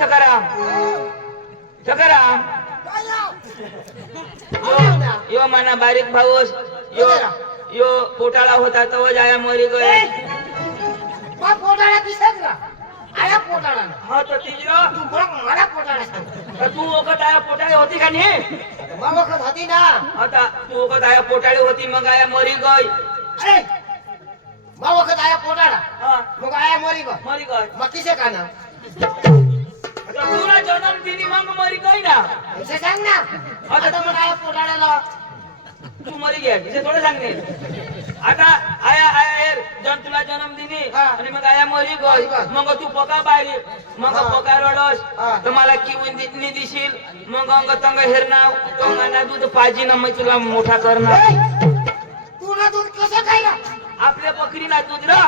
सकाराम सकाराम यो माना बारीक भाऊस यो पोटाळा होता तो जाया मरी गए पोटाळा दिसत ना आया पोटाळा हा तो तिजरो तू मला पोटाळा सांग तू वखत आया पोटाळी होती का नाही मग वखत होती ना आता तू वखत आया पोटाळी होती मग आया मरी गई मग वखत आया पोटाळा हा मग आया मरी गो मरी गई मग किसे का ना तुला जन्म दिली मग मरी गई ना ऐसे सांग ना आता मग आया पोटाळ्याला तू मरी गया इसे थोडं सांगणे आता आया आया हेर जन तुला जन्म दिली आणि मग आया मरी गई मग तू पका बाहेर मग पका रडस तर मला किवून दिसली दिशील मग अंग तंग हेर नाव अंगाना दूध पाजी ना मग तुला मोठा करणार तू ना दूध कसं खायला आपल्या बकरीला दूध ना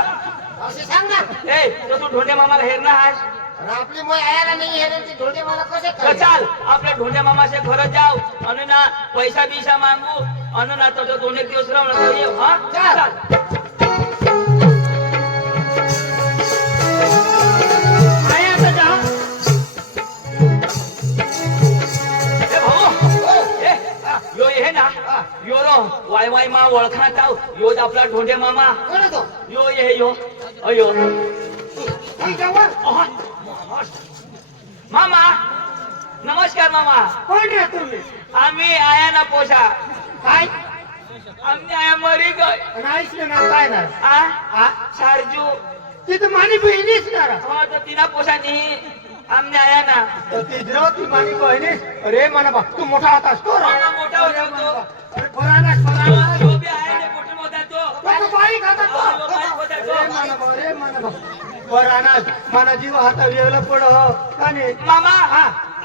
असे सांग ना ए तो तू ढोंडे मामाला हेर ना हास आपली मग आयाला नाही हेरायची धोंडे मला कसे तर चाल आपल्या ढोंड्या मामाचे घर जाऊ आणि ना पैसा बिसा मागू आणि ना तो दोन एक दिवस राहून येऊ हा चाल यो हे ना यो रो वाय वाय मा ओळखा ताव यो आपला ढोंडे मामा कोण तो यो ये यो अयो मामा नमस्कार मामा कोण रे तुम्ही आम्ही आया ना पोषा काय आम्ही आया मरी गय नाहीच ना काय ना आ सारजू तिथं मानी बहिणीच ना हा तर तिना पोषा नाही आमने आया ना तिजरो ती मानी बहिणीस अरे मना बा तू मोठा होता असतो मामा मोठा होता तो अरे फराना जो भी आया ने पोटे होता तो बारीक होता यो बारीक होता तो अरे मना फराना मना जीव हाता वेवला पड काने मामा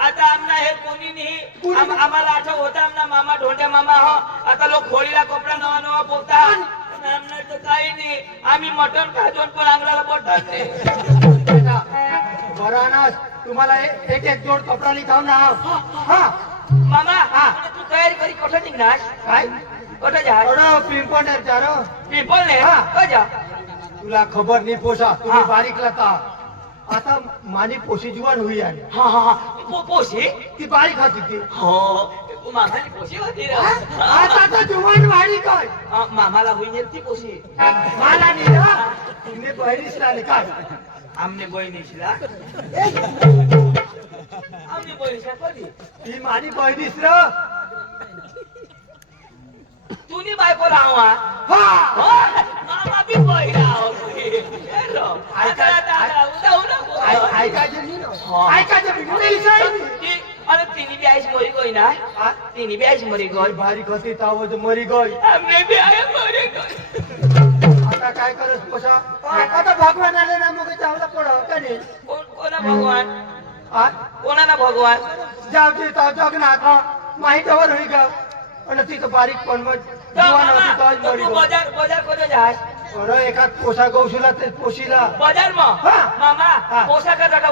आता आमना हे कोणी नाही आम्हाला आठव होता आमना मामा ढोंड्या मामा हो आता लोक होळीला कपडा नवा नवा पोगता आमना तर काही नाही आम्ही मटण खाजून पण अंगलाला बटन नाही फराना तुम्हाला एक एक जोड कपडा लिखाव ना हा मामा तू तयारी करी कुठं निघणार काय कुठं जा अरे पिंपण चारो पीपल ने कजा तुला खबर नाही पोसा तुम्ही बारीक लता आता मानी पोशी जुवान हुई आहे हा पोशी ती बारीक होती ती हो मामाची पोशी होती रे आता तर जुवान वाढी काय मामाला होईल ती पोशी मला नाही तिने बहिणीच नाही काय आमने बहिणीशीला आमने बहिणीशा कधी ती माझी बहिणीच र तुनी बायको लावा मामा बी बहिणा अरे तिने बी आईस मरी गई ना तिने बी आईस मरी गई बारीक होती तावज मरी गई आमने बी आया मरी गई आता काय करस पोसा आता भगवान आले ना मग चांगला पड का नाही कोणा भगवान कोणा ना भगवान जाऊ दे तो जगन्नाथ माहितीवर होई गा आणि तिथं बारीक पण मग जीवन होती तोच मरी गई बाजार बाजार कोण जास अरे एखाद पोसा गौशीला ते पोशीला बाजार मामा पोसा का जागा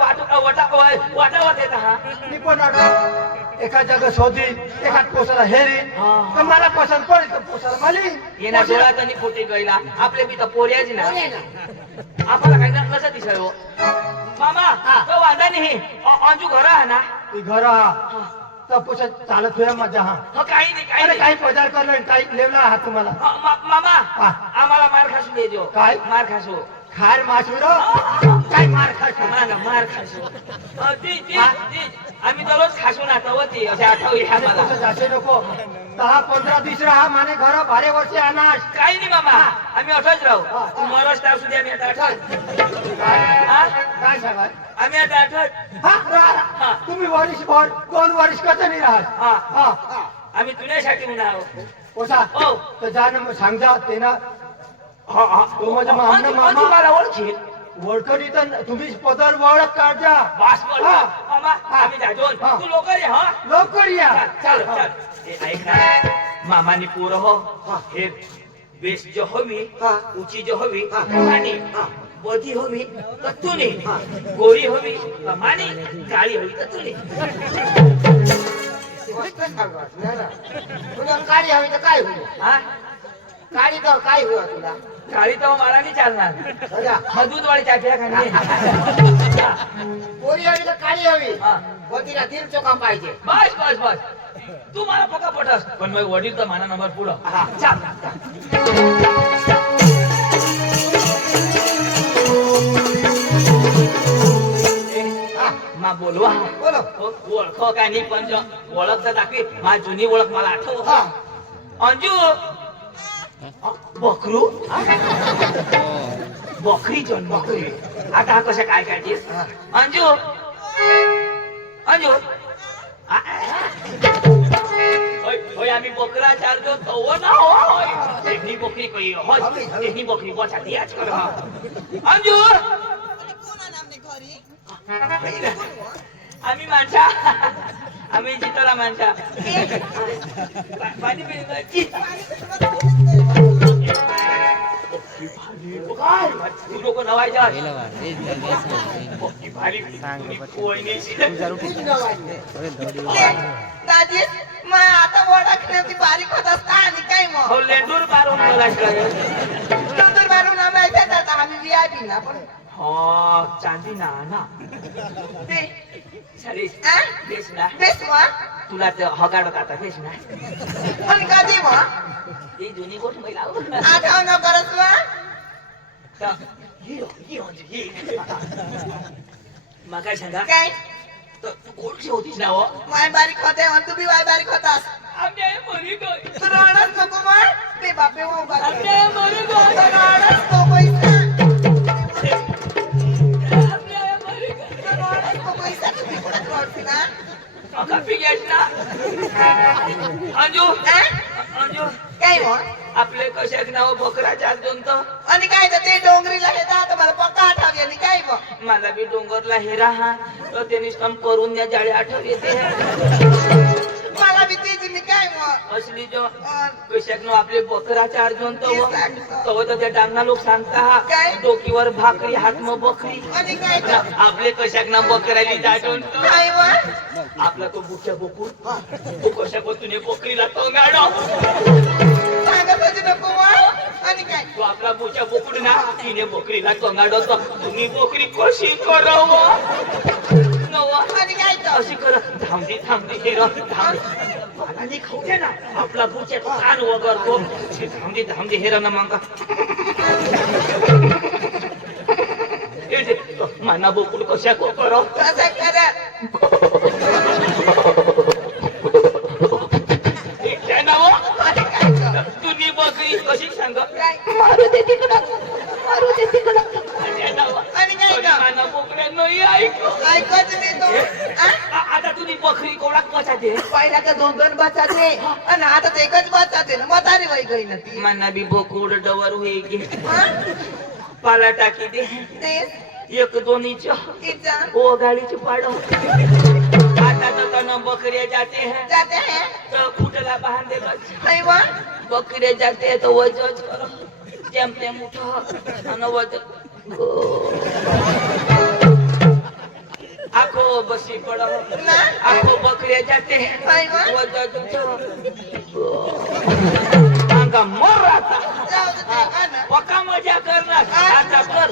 वाटावा देता हा मी पण एका जागा शोधी एखाद पोसाला हेरी तर मला पसंत पडेल तर पोसाला माली येणार डोळ्यात आणि फुटी गईला आपले बी तर पोऱ्याच ना आपल्याला काही कसं दिसाय हो मामा तो वांदा नाही अंजू घर आहे ना ती घर हा तर पोसा चालत होया माझ्या हा काही नाही काही अरे नाही काही पदार करलं काही लेवला हा तुम्हाला मामा आम्हाला मार खासू देजो काय मार खासू खार मासुर काय मार खासू मार खासू आम्ही दररोज खासू ना तवती असे आठवली आम्हाला जासे नको 10-15 दिवस राहा माने घर भारे वर्षे अनाश काही नाही मामा आम्ही अठच राहू तू मरस तार सुद्धा आम्ही आता अठच काय सांगा आम्ही आता अठच हा तुम्ही वरिष्ठ भर 2 वर्ष कसं नाही राहत हा आम्ही तुझ्यासाठी म्हणा आहोत कोसा तर जा ना सांग जा ते ना तो माझा मामा मला ओळखील वळखणी तर तुम्ही पदर ओळख काढ जा बास मामा आम्ही जातो तू लोक रे हा लवकर या चल ऐक ना मामानी पोर हो हे बेस जो हवी उची जो हवी मानी बधी हवी तर तुने गोरी हवी मानी काळी हवी तर तुने काळी हवी तर काय होईल काळी तर काय हुआ तुला काळी तर मला नाही चालणार बघा, मग दूधवाळी चाफ्या खाणे पोरी हवी तर काळी हवी हा. वतीला तीन चोका पाहिजे बस बस बस तू मला पक्का पटस पण मग वडील तर माना नंबर पुढं हा. चाल हा, मा बोलवा बोलो ओळख काय नाही पण ओळख तर दाखवी माझी जुनी ओळख मला आठव हा अंजू बकरू बकरी जण बकरी आता हा कशा काय काढतीस हा. अंजू अंजू होय आम्ही बकरा चालतो तो ना होय एकनी बकरी कही होय एकनी बकरी बचा दियाच कर अंजू आम्ही माणसा आम्ही जितला माणसा पाणी पिण्याची तू लोक नवायच्या भारी तुझी नाव आहे. दादी मग आता ओळखण्याची बारीक होत असता आणि काय मग हो लेंडूर पारून मला नंतर मारून आम्हाला येतात आम्ही VIP ना पण हो चांदी ना ना ते चालीस आ? बेस ना बेस मग तुला तर हगाडत आता बेस ना पण कधी मग ही जुनी गोष्ट महिला आठव न करत मग मग काय सांगा काय तू कोणची होतीस ना हो माय बारीक होते आणि तू बी वाय बारीक होतास आमच्या मरी गई तू रडत नको मग ते बापे हो आमच्या मरी गई रडत नको पैसा आमच्या मरी गई रडत नको पैसा तुम्ही कुठं रडती ना अका पिगेस ना अंजू आ? अंजू काय मग आपले कशाक नाव बकरा चालतो तर आणि काय तर ते डोंगरीला येतात मला पक्का आठवली आणि काय मग मला बी डोंगरला हेरा हा तर त्यांनी स्टंप करून द्या जाळी आठव येते मला बी तेच मी काय मग असली जो कशाक नाव आपले बकरा चार दोन तो तर त्या डांगना लोक सांगता काय? डोकीवर भाकरी हात मग बकरी आणि काय तर आपले कशाक नाव बकऱ्याली दाटून काय मग आपला तो बुक्या बोकून तो कशा तुने बकरीला तो गाडो सांगत होती नको मग आणि काय तो आपला बुच्या बोकुड ना तिने बकरीला तोंगाडो तुम्ही बकरी कशी कराव आणि काय तर अशी कर थांबली थांबली हे मला नाही खाऊ दे ना आपला बुच्या कान वगरतो थांबली थांबली हे ना मग माना बोकुड कशा को करो कसं करा काय नाव आणि काय तर तुम्ही बकरी कशी सांग काय मारू दे तिकडं आणि काय तर माना बोकड्या नाही ऐकू ऐकत नाही तो आ? आता तुम्ही बकरी कोणाक पचाते पहिला तर दोन दोन बचाते आणि आता तर एकच बचाते ना म्हातारी बाई गई ना ती मना बी बोकुड डवर होई गे हं? पाला टाकी दे तेच एक दोन्हीच इच्छा ओ गाडीची पाड आता तो कन बकरिया जाते हैं जाते हैं तो खुटला बांध दे बस नाही मग बकरिया जाते हैं तो वजज करो जेम तेम उठो आणि वज आखो बसी पडो ना आखो बकरिया जाते हैं नाही मग वजज उठो अंगा मर आता जाऊ दे ते का ना पक्का मजा करणार आता कर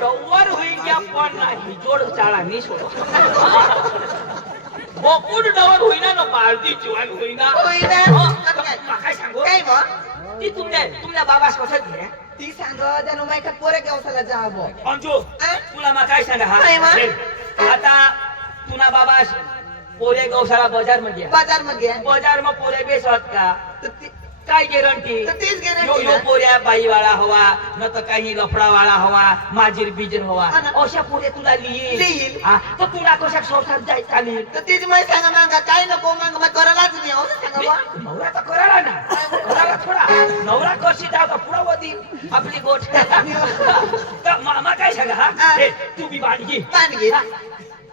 डवर होई गया पण नाही जोड चाळा नि सोडो बोकुड डवर होईना ना पार्टी जीवन होईना होईना. काय सांगू काय मग ती तुमच्या बाबास कसं घे ती सांग त्या नुमाईखात पोरे केवसाला जावं अंजू तुला मा काय सांगा हा काय मा? आता तुना बाबास पोरे गौशाला बाजार मध्ये बाजार मध्ये बाजार मग पोरे बेसत का तर ती- काय गॅरंटी तर तीच यो guarantee यो ना. पोऱ्या बाई वाळा हवा न तर काही लफडा वाळा हवा माझीर बीजर हवा हा ना. अशा पोरे तुला लिहील. लिहिल तर तुला कशा संसार जाय चालेल तर तीच माहिती सांगा मागा काय नको मागा मग करायलाच नाही हो सांगा बा. नवरा तर करायला ना करायला थोडा नवरा कशी जाव का पुढं होती आपली गोठ तर मामा काय सांगा हा हा. हे, तू बी बांधगी पाणी घे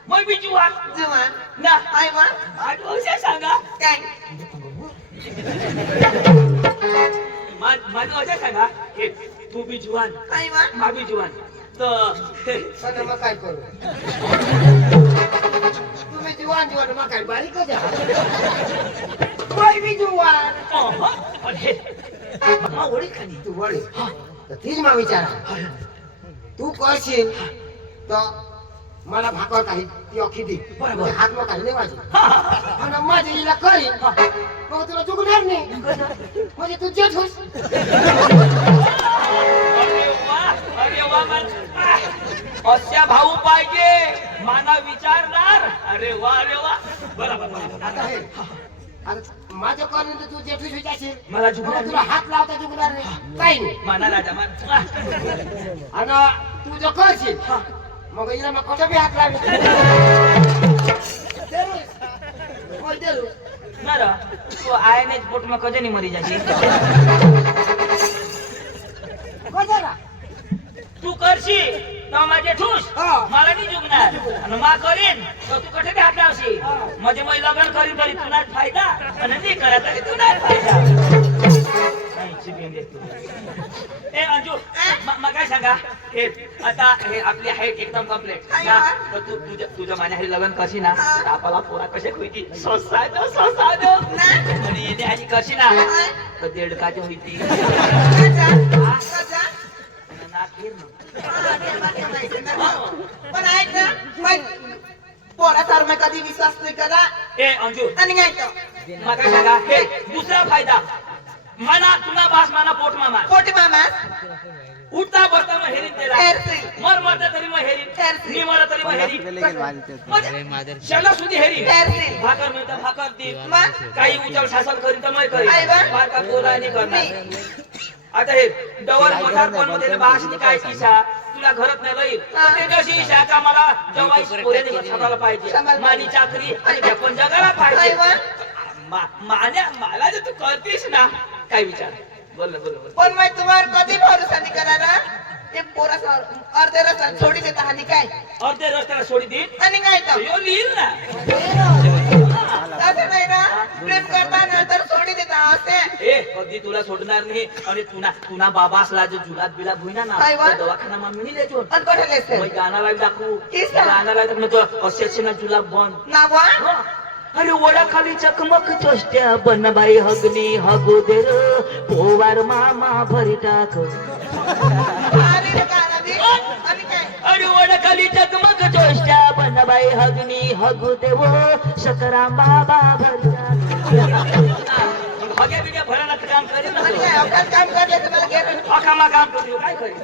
मग बी जुवान जुवान ना काय मग आठ वर्ष सांगा काय माझं असं सांगा हे, तू बी जुवान काय मग मा बी जुवान तर पण मग काय करू तुम्ही जुवान जुवान मग काय बारीकच आहे बाई बी जुवान अहो, पण हे मग वडी खाली तू वडी तर तीच मग विचारा तू करशील तर मला भाकर काही ती अख्खी दे बरोबर. हात मग काही नाही माझी आणि माझी हिला करीन मग तुला चुकणार नाही म्हणजे तू जेठ होस अरे वा अशा भाऊ पाहिजे माना विचारणार अरे वा बरोबर आता हे आता माझं करून तर तू जेठूस विचारशील मला झुकणार मग तुला हात लावता चुकणार नाही काही नाही माना राजा मान आणि तू जर करशील मग हिला मग कसं बी हात लावेल ना तू आयने पोट में कजे नहीं मरी जाशी तू करशी तो माझे ठूस मला नाही जुगणार आणि मा करीन तर तू कठे हात लावशी म्हणजे मी लग्न करीन तरी तुला फायदा आणि नाही करा तरी तुला फायदा नाही चिबिंग देतो ए अंजू मग काय सांगा हे आता हे आपली हाईट एकदम कम्प्लीट ना तर तू तुझ्या माझ्या लग्न करशी ना तर आपल्याला पोरा कसे होईती सोसायटी आणि येते आधी करशी ना तर 1.5 काचे होईती पण ऐक ना पोरासार मी कधी विश्वास नाही करा ए अंजू आणि काय तो मग काय सांगा हे दुसरा फायदा मना तुला बास मना पोट मामा कोटी मामा उठता बसता मग हेरीत दिला हेरसी मर मरता तरी मग हेरी मी मरता तरी मग हेरी शाला सुधी हेरी हेरसी भाकर मिळतं भाकर दी मग काही उचल शासन करीन तर मग करी आई बा. बारका पोरा नाही करणार आता हे डवर मधार पण मध्ये भाषणी काय किसा तुला घरात नाही राहील ते जशी इशा का मला जवाई पोरेने सगळ्याला पाहिजे मानी चाकरी आणि ढेपण जगाला पाहिजे आई बा. मान्या मला जे तू करतेस ना काय विचार बोल पण मी तुम्हाला कधी भरोसा नाही करा ना ते पोरासार अर्धे रस्ता सोडी देता आणि काय अर्धे रस्त्याला सोडी देईन आणि काय तो यो लिहिल ना असं नाही ना प्रेम करताना तर सोडी देता असे ए कधी तुला सोडणार नाही आणि तुना बाबा असला जो जुलाब बिलाब होईना ना काय वा? तो दवाखाना मान मी द्यायचो आणि कुठे लेसे मग गाणं लावी दाखवू किस ना? गाणं लावी दाखवू तो असे ना जुलाब बंद नावा अरे ओढा खाली चकमक चोष्ट्या बनबाई हगनी हगोदेर पोवार मामा भरी टाक अरे रे कानाबी आणि काय अरे ओढा खाली चकमक चोष्ट्या बनबाई हगनी हगोदेव शकराम बाबा भरी टाक हग्या बिग्या भरणाचं काम करेल आणि काय अवकाश काम करले तर मला घेऊन काम करू काय करेल